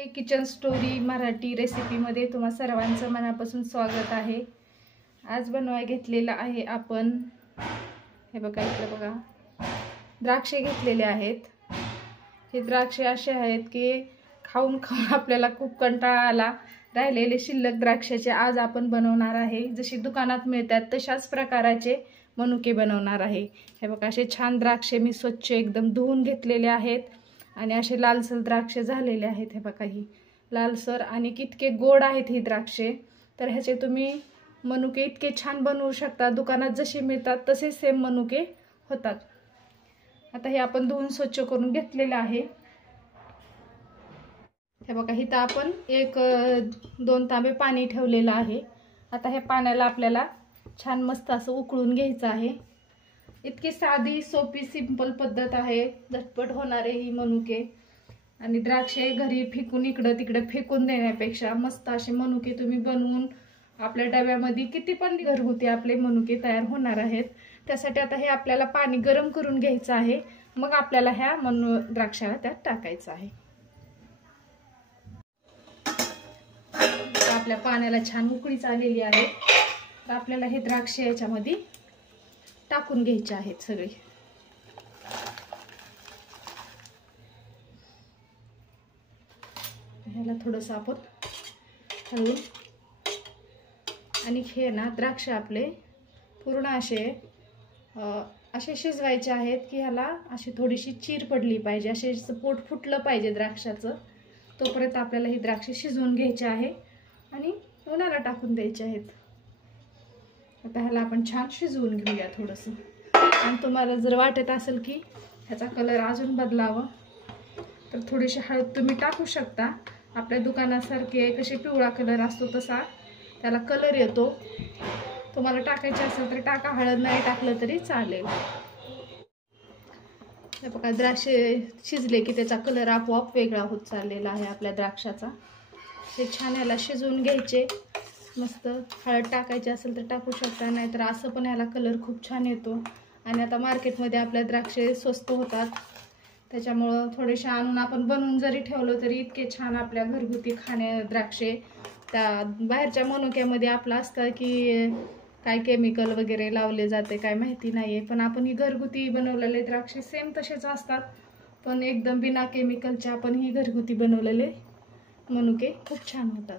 नमस्ते, kitchen story Marathi रेसिपीमध्ये तुम्हा सर्वांचं मनापासून स्वागत आहे। आज बनवायला घेतलेला आहे आपण, हे बघा इकडे बघा, द्राक्षे घेतलेले आहेत। हे द्राक्षे असे आहेत की खाऊन खाऊन आपल्याला खूप कंटाळा आला। राहिलेले शिल्लक द्राक्षाचे आज आपण बनवणार आहे। जशी दुकानात मिळतात तशाच प्रकाराचे मनुके बनवणार आहे। हे बघा असे छान द्राक्षे मी स्वच्छ एकदम धुवून घेतलेले आहेत आणि असे लालसर द्राक्षे झालेले आहेत। हे बघा ही लालसर आणि कितके गोड आहेत ही द्राक्षे। तर ह्याचे तुम्ही मनुके इतके छान बनवू शकता, दुकानात जसे मिळतात तसे सेम मनुके होतात। आता हे आपण धुवून स्वच्छ करून घेतलेले आहे। हे बघा इथं आपण 1-2 तांबे पाणी ठेवलेलं आहे। आता हे पाण्याला आपल्याला छान मस्त असं उकळून घ्यायचं आहे। इतकी साधी सोपी सिंपल पद्धत आहे, झटपट होणारे ही मनुके। आणि द्राक्षे घरी फेकून इकडं तिकडं फेकून देण्यापेक्षा मस्त असे मनुके तुम्ही बनवून आपल्या डब्यामध्ये किती पण घरगुती आपले मनुके तयार होणार आहेत। त्यासाठी आता हे आपल्याला पाणी गरम करून घ्यायचं आहे, मग आपल्याला ह्या द्राक्षाला त्यात टाकायचं आहे। आपल्या पाण्याला छान उकळी आलेली आहे, तर आपल्याला हे द्राक्षे याच्यामध्ये टाकून घ्यायचे आहेत सगळे। ह्याला थोडंसं आपण हलवून, आणि हे ना द्राक्ष आपले पूर्ण असे शिजवायचे आहेत की ह्याला अशी थोडीशी चीर पडली पाहिजे, असे पोट फुटलं पाहिजे द्राक्षाचं। तोपर्यंत आपल्याला ही द्राक्षे शिजवून घ्यायचे आहे आणि उन्हाला टाकून द्यायचे आहेत। आता ह्याला आपण छान शिजवून घेऊया थोडंसं। आणि तुम्हाला जर वाटत असेल की ह्याचा कलर अजून बदलावा तर थोडीशी हळद तुम्ही टाकू शकता। आपल्या दुकानासारखे कसे पिवळा कलर असतो तसा त्याला कलर येतो। तुम्हाला टाकायचे असेल तर टाका, हळद नाही टाकलं तरी चालेल। हे बघा द्राक्षे शिजले की त्याचा कलर आपोआप वेगळा होत चाललेला आहे आपल्या द्राक्षाचा। हे छान याला शिजवून घ्यायचे मस्त। हळद टाकायची असेल तर टाकू शकता, नाहीतर असं पण याला कलर खूप छान येतो। आणि आता मार्केटमध्ये आपल्या द्राक्षे स्वस्त होतात, त्याच्यामुळं थोडेसे आणून आपण बनवून जरी ठेवलं तरी इतके छान आपल्या घरगुती खाणे द्राक्षे। त्या बाहेरच्या मनुक्यामध्ये आपलं असतं की काय केमिकल वगैरे लावले जाते काय माहिती नाही, पण आपण ही घरगुती बनवलेले द्राक्षे सेम तसेच असतात, पण एकदम बिना केमिकलचे आपण ही घरगुती बनवलेले मनुके खूप छान होतात।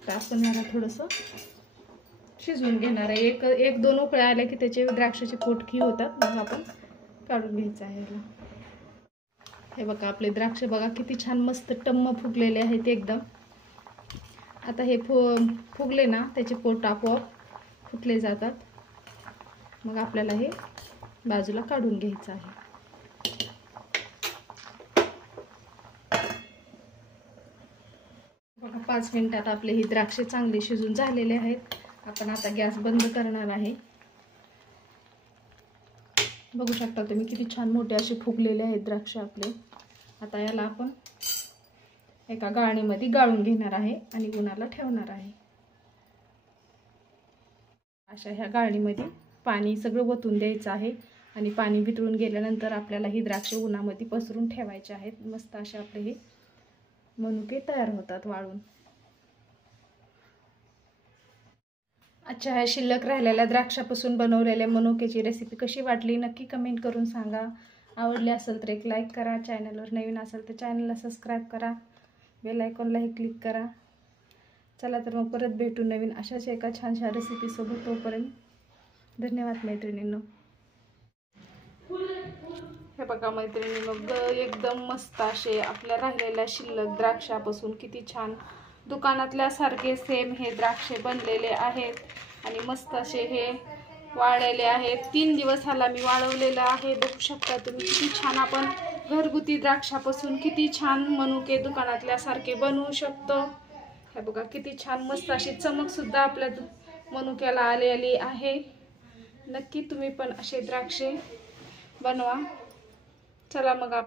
तर आपण याला थोडंसं शिजवून घेणार आहे। 1-2 उकळ्या आल्या की त्याचे द्राक्षाचे पोटकी होतात, मग आपण काढून घ्यायचं आहे याला। हे बघा आपले द्राक्ष बघा किती छान मस्त टम्म फुगलेले आहेत एकदम। आता हे फुगले ना त्याचे पोट आपोआप फुटले जातात, मग आपल्याला हे बाजूला काढून घ्यायचं आहे। बघा 5 मिनिटात आपले ही द्राक्षे चांगले शिजून झालेले आहेत। आपण आता गॅस बंद करणार आहे। बघू शकता तुम्ही किती छान मोठे असे फुगलेले आहेत द्राक्ष आपले। आता याला आपण एका गाळणीमध्ये गाळून घेणार आहे आणि उन्हाला ठेवणार आहे। अशा ह्या गाळणीमध्ये पाणी सगळं ओतून द्यायचं आहे आणि पाणी वितळून गेल्यानंतर आपल्याला ही द्राक्षे उन्हामध्ये पसरून ठेवायचे आहेत। मस्त असे आपले हे मनुके तयार होतात वाळून। अच्छा, ह्या शिल्लक राहिलेल्या द्राक्षापासून बनवलेल्या मनुक्याची रेसिपी कशी वाटली नक्की कमेंट करून सांगा। आवडली असेल तर एक लाईक करा, चॅनलवर नवीन असेल तर चॅनलला सबस्क्राईब करा, बेल आयकॉनलाही क्लिक करा। चला तर मग परत भेटू नवीन अशाच एका छानशा रेसिपीसोबत। तोपर्यंत धन्यवाद मैत्रिणींनो। हे बघा मैत्रिणींनो, एकदम मस्त असे आपल्या राहिलेल्या शिल्लक द्राक्षापासून किती छान दुकानातल्या सारखे सेम हे द्राक्षे बनलेले आहेत आणि मस्त असे हे वाळलेले आहेत। 3 दिवस ह्याला मी वाळवलेलं आहे। बघू शकता तुम्ही किती छान आपण घरगुती द्राक्षापासून किती छान मनुके दुकानातल्या सारखे बनवू शकतो। हे बघा किती छान मस्त अशी चमक सुद्धा आपल्या मनुक्याला आलेली आहे। नक्की तुम्ही पण असे द्राक्षे बनवा। चला मग आपण